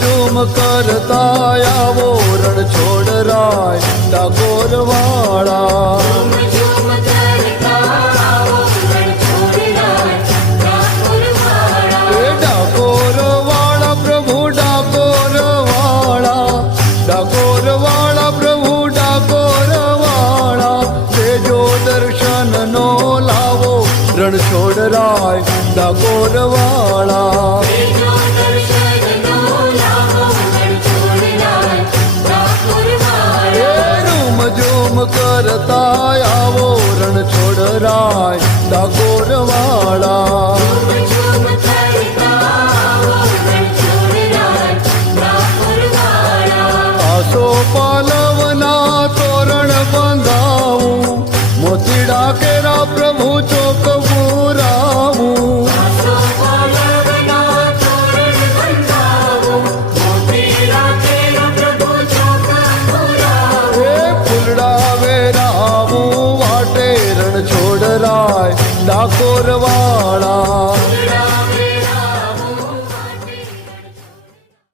Zoom કરતા આવો રણ છોડ રાય ડાકોર વાળા. ડાકોર વાળા પ્રભુ ડાકોર વાળા, ડાકોર વાળા પ્રભુ ડાકોર વાળા, તેજો દર્શન નો લાવો રણ છોડ રાય ડાકોર વાળા. રૂમ ઝૂમ કરતા આવો રણ છોડ રાય ડાકોર વાળા. આસો પાલવના તોરણ બંધાવું, મોતીડા કેરા પ્રભુ ચોક પુરાવું. ફૂલડા વેરાવું વાટે રણ છોડ રાય ડાકોર